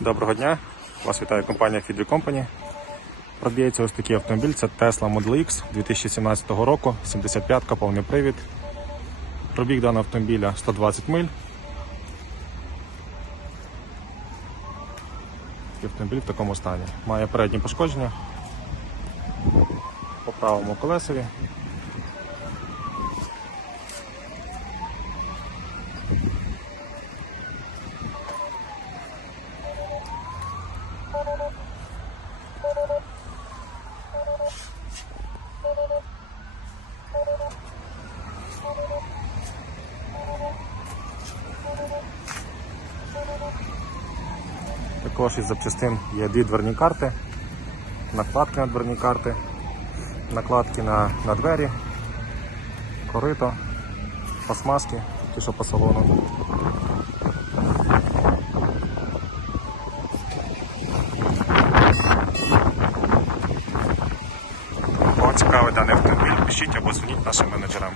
Доброго дня! Вас вітає компанія Fidry Company. Продається ось такий автомобіль. Це Tesla Model X 2017 року, 75-ка, повний привід. Пробіг даного автомобіля 120 миль. Такий Автомобіль в такому стані. Має передні пошкодження по правому колесові. Також із запчастин є дві дверні карти, накладки на дверні карти, накладки на, на двері, корито, пластмаски, ті, що по салону. Цікавий даний автомобіль, пишіть або дзвоніть нашим менеджерам.